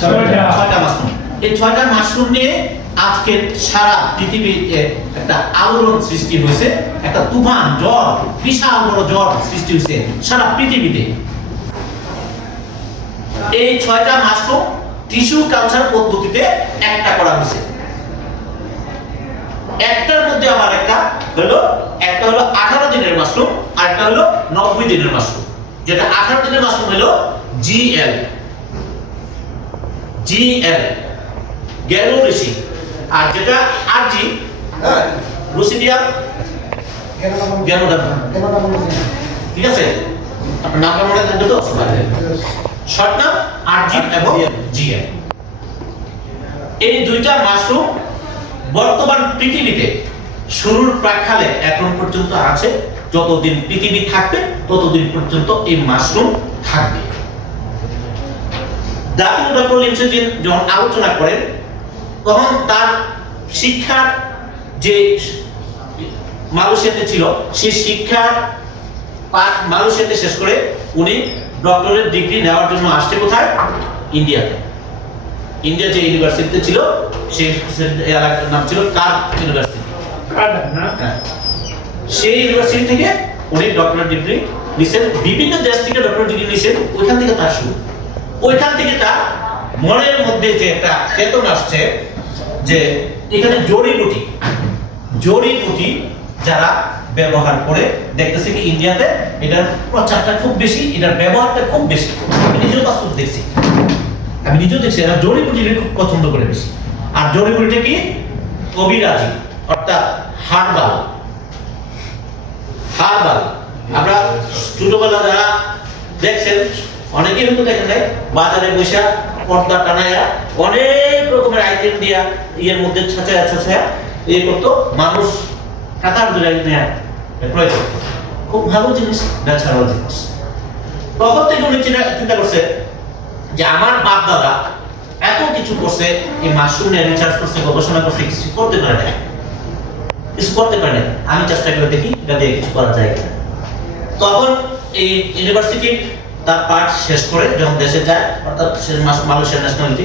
ছয়টা মাশরুম। এই ছয়টা মাশরুম নিয়ে আজকে সারা পৃথিবীতে একটা আলোড়ন সৃষ্টি হয়েছে, একটা তুফান ঝড়, বিশাল বড় ঝড় সৃষ্টি হয়েছে সারা পৃথিবীতে। এই ছয়টা মাশরুম টিস্যু কালচার পদ্ধতিতে একটা করা হয়েছে। একটার মধ্যে আবার একটা হলো 18 দিনের মাশরুম আর একটা হলো 90 দিনের মাশরুম। যেটা 18 দিনের মাশরুম হলো জিএল গ্যালোরেসি, আর যেটা আরজি রুসিডিয়াম গ্যানোডাম। ঠিক আছে, আপনার নামটা মনে রাখবেন তো, শর্ট নাম আরজি এবং জিএল। এই দুইটা মাশরুম বর্তমান পৃথিবীতে শুরুর প্রাক্কালে এখন পর্যন্ত আছে। যতদিন পৃথিবী থাকবে ততদিন পর্যন্ত এই মাশরুম থাকবে। ডক্টর লিমসেজিন যখন আলোচনা করেন তখন তার শিক্ষার যে মালয়েশিয়াতে ছিল, সেই শিক্ষার পাঠ মালয়েশিয়াতে শেষ করে উনি ডক্টরেট ডিগ্রি নেওয়ার জন্য আসছে কোথায়? ইন্ডিয়াতে। ইন্ডিয়া যে ইউনিভার্সিটিতে ছিল সেই এলাকার নাম ছিল কার ইউনিভার্সিটি। সেই ইউনিভার্সিটি থেকে উনি ডক্টরেট ডিগ্রি নিছেন, বিভিন্ন দেশ থেকে ডক্টরেট ডিগ্রি নিছেন। ওইখান থেকে তার শুরু। ওইখান থেকে তার মনের মধ্যে যে একটা চেতনা আসছে যে এখানে জড়িবুটি যারা ব্যবহার করে, দেখতেছে কি ইন্ডিয়াতে এটার প্রচারটা খুব বেশি, এটার ব্যবহারটা খুব বেশি। আমি নিজেও বাস্তব দেখছি, এরা জড়িবুটিকে খুব পছন্দ করে বেশি। আর জড়িবুটিটা কি? কবিরাজি, অর্থাৎ হার্বাল। আমরা ছোটবেলা যারা দেখছেন, অনেকেই হয়তো দেখেন নাই, বাজারে বসে পর্দা টানায়া অনেক রকমের আইটেম দিয়া ইয়ের মধ্যে ছাঁচায়া ইয়ে করতো, মানুষ কাতার ধরে ক্রয় করতো। খুব ভালো জিনিস, ন্যাচারাল জিনিস। তখন থেকে উনি চিন্তা করছে যে আমার বাপ দাদা এত কিছু করছে, এই মাশরুম নিয়ে রিসার্চ করছে, গবেষণা করছে, কিছু করতে পারে না, আমি চেষ্টা করে দেখি এটা দিয়ে কিছু করা যায় কিনা। তখন এই ইউনিভার্সিটি তার পাঠ শেষ করে যখন দেশে যায়, অর্থাৎ মালয়েশিয়ার ন্যাশনালিটি